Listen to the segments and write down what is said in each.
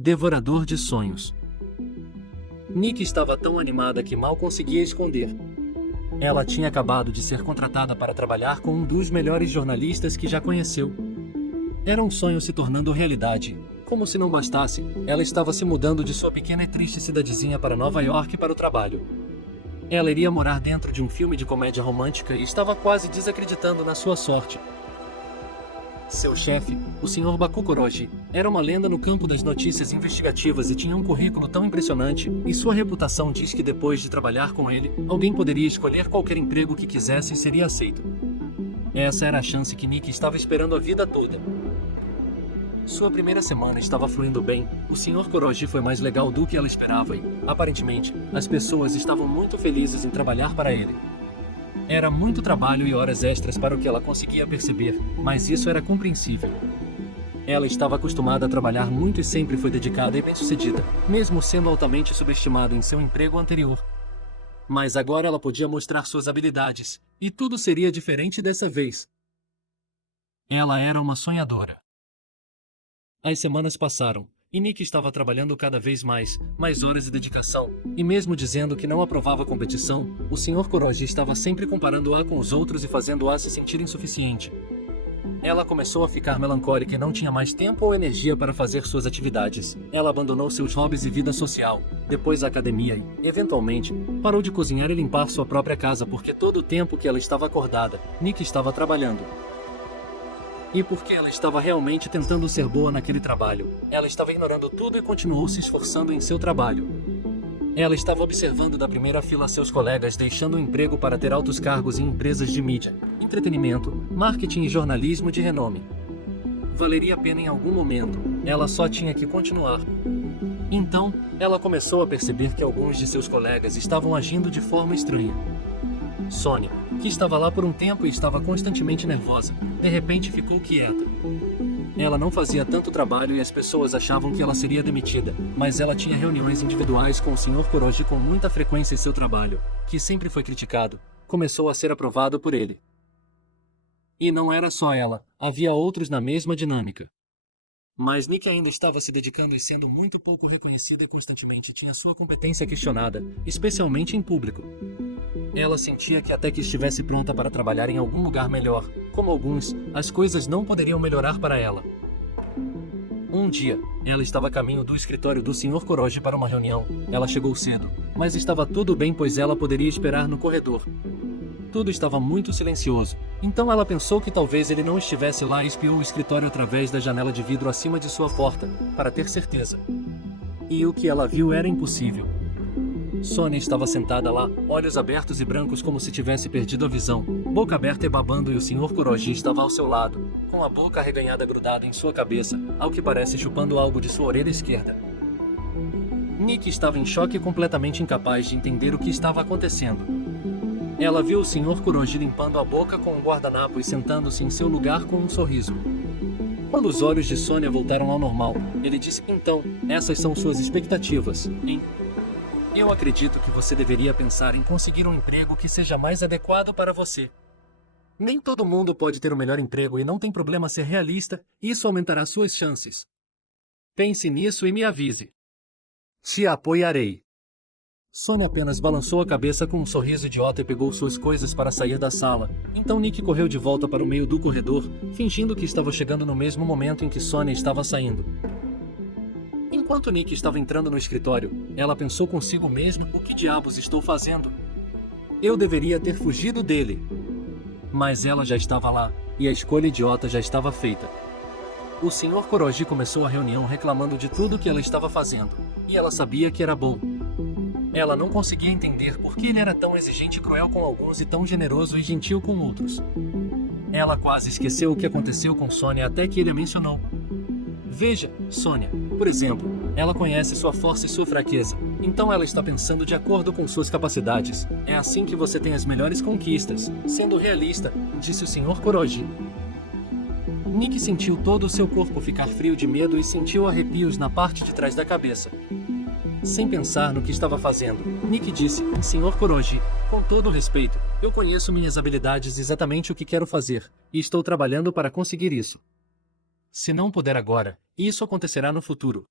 Devorador de sonhos. Nick estava tão animada que mal conseguia esconder. Ela tinha acabado de ser contratada para trabalhar com um dos melhores jornalistas que já conheceu. Era um sonho se tornando realidade. Como se não bastasse, ela estava se mudando de sua pequena e triste cidadezinha para Nova York para o trabalho. Ela iria morar dentro de um filme de comédia romântica e estava quase desacreditando na sua sorte. Seu chefe, o Sr. Bakukoroji, era uma lenda no campo das notícias investigativas e tinha um currículo tão impressionante, e sua reputação diz que depois de trabalhar com ele, alguém poderia escolher qualquer emprego que quisesse e seria aceito. Essa era a chance que Nick estava esperando a vida toda. Sua primeira semana estava fluindo bem, o Sr. Koroji foi mais legal do que ela esperava e, aparentemente, as pessoas estavam muito felizes em trabalhar para ele. Era muito trabalho e horas extras para o que ela conseguia perceber, mas isso era compreensível. Ela estava acostumada a trabalhar muito e sempre foi dedicada e bem-sucedida, mesmo sendo altamente subestimada em seu emprego anterior. Mas agora ela podia mostrar suas habilidades, e tudo seria diferente dessa vez. Ela era uma sonhadora. As semanas passaram, e Nick estava trabalhando cada vez mais horas de dedicação, e mesmo dizendo que não aprovava a competição, o Sr. Koroji estava sempre comparando-a com os outros e fazendo-a se sentir insuficiente. Ela começou a ficar melancólica e não tinha mais tempo ou energia para fazer suas atividades. Ela abandonou seus hobbies e vida social, depois a academia e, eventualmente, parou de cozinhar e limpar sua própria casa porque todo o tempo que ela estava acordada, Nick estava trabalhando. E porque ela estava realmente tentando ser boa naquele trabalho, ela estava ignorando tudo e continuou se esforçando em seu trabalho. Ela estava observando da primeira fila seus colegas deixando o emprego para ter altos cargos em empresas de mídia, entretenimento, marketing e jornalismo de renome. Valeria a pena em algum momento, ela só tinha que continuar. Então, ela começou a perceber que alguns de seus colegas estavam agindo de forma estranha. Sonia, que estava lá por um tempo e estava constantemente nervosa, de repente ficou quieta. Ela não fazia tanto trabalho e as pessoas achavam que ela seria demitida, mas ela tinha reuniões individuais com o Sr. Koroji com muita frequência e seu trabalho, que sempre foi criticado, começou a ser aprovado por ele. E não era só ela, havia outros na mesma dinâmica. Mas Nick ainda estava se dedicando e sendo muito pouco reconhecida e constantemente tinha sua competência questionada, especialmente em público. Ela sentia que até que estivesse pronta para trabalhar em algum lugar melhor, como alguns, as coisas não poderiam melhorar para ela. Um dia, ela estava a caminho do escritório do Sr. Koroji para uma reunião. Ela chegou cedo, mas estava tudo bem pois ela poderia esperar no corredor. Tudo estava muito silencioso, então ela pensou que talvez ele não estivesse lá e espiou o escritório através da janela de vidro acima de sua porta, para ter certeza. E o que ela viu era impossível. Sonia estava sentada lá, olhos abertos e brancos como se tivesse perdido a visão, boca aberta e babando, e o Sr. Koroji estava ao seu lado, com a boca arreganhada grudada em sua cabeça, ao que parece chupando algo de sua orelha esquerda. Nick estava em choque e completamente incapaz de entender o que estava acontecendo. Ela viu o Sr. Koroji limpando a boca com um guardanapo e sentando-se em seu lugar com um sorriso. Quando os olhos de Sonia voltaram ao normal, ele disse: "Então, essas são suas expectativas, hein? Eu acredito que você deveria pensar em conseguir um emprego que seja mais adequado para você. Nem todo mundo pode ter o melhor emprego e não tem problema ser realista, isso aumentará suas chances. Pense nisso e me avise. Te apoiarei." Sonia apenas balançou a cabeça com um sorriso idiota e pegou suas coisas para sair da sala. Então Nick correu de volta para o meio do corredor, fingindo que estava chegando no mesmo momento em que Sonia estava saindo. Enquanto Nick estava entrando no escritório, ela pensou consigo mesma: o que diabos estou fazendo? Eu deveria ter fugido dele. Mas ela já estava lá, e a escolha idiota já estava feita. O Sr. Koroji começou a reunião reclamando de tudo que ela estava fazendo, e ela sabia que era bom. Ela não conseguia entender por que ele era tão exigente e cruel com alguns e tão generoso e gentil com outros. Ela quase esqueceu o que aconteceu com Sonia até que ele a mencionou. Veja, Sonia, por exemplo, ela conhece sua força e sua fraqueza, então ela está pensando de acordo com suas capacidades. É assim que você tem as melhores conquistas, sendo realista, disse o Sr. Koroji. Nick sentiu todo o seu corpo ficar frio de medo e sentiu arrepios na parte de trás da cabeça. Sem pensar no que estava fazendo, Nick disse: "Sr. Koroji, com todo respeito, eu conheço minhas habilidades e exatamente o que quero fazer, e estou trabalhando para conseguir isso. Se não puder agora, isso acontecerá no futuro.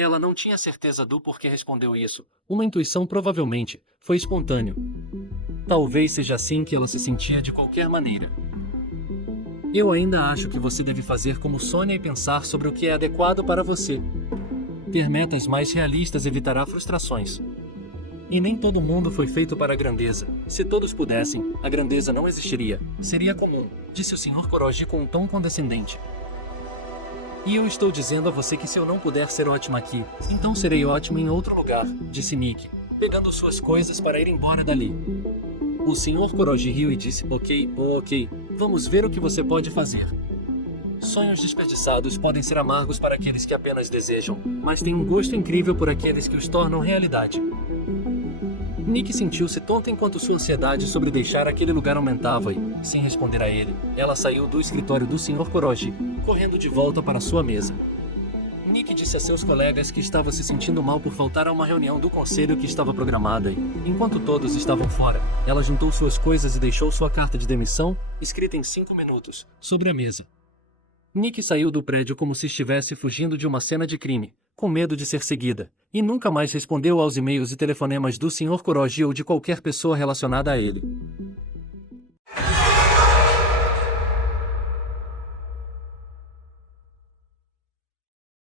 Ela não tinha certeza do porquê respondeu isso. Uma intuição provavelmente. Foi espontâneo. Talvez seja assim que ela se sentia de qualquer maneira. Eu ainda acho que você deve fazer como Sônia e pensar sobre o que é adequado para você. Ter metas mais realistas evitará frustrações. E nem todo mundo foi feito para a grandeza. Se todos pudessem, a grandeza não existiria. Seria comum, disse o Sr. Koroji com um tom condescendente. E eu estou dizendo a você que se eu não puder ser ótima aqui, então serei ótimo em outro lugar, disse Nick, pegando suas coisas para ir embora dali. O Sr. Koroji riu e disse, ok, vamos ver o que você pode fazer. Sonhos desperdiçados podem ser amargos para aqueles que apenas desejam, mas têm um gosto incrível por aqueles que os tornam realidade. Nick sentiu-se tonta enquanto sua ansiedade sobre deixar aquele lugar aumentava e, sem responder a ele, ela saiu do escritório do Sr. Koroji, correndo de volta para sua mesa. Nick disse a seus colegas que estava se sentindo mal por faltar a uma reunião do conselho que estava programada e, enquanto todos estavam fora, ela juntou suas coisas e deixou sua carta de demissão, escrita em 5 minutos, sobre a mesa. Nick saiu do prédio como se estivesse fugindo de uma cena de crime, com medo de ser seguida, e nunca mais respondeu aos e-mails e telefonemas do Sr. Koroji ou de qualquer pessoa relacionada a ele.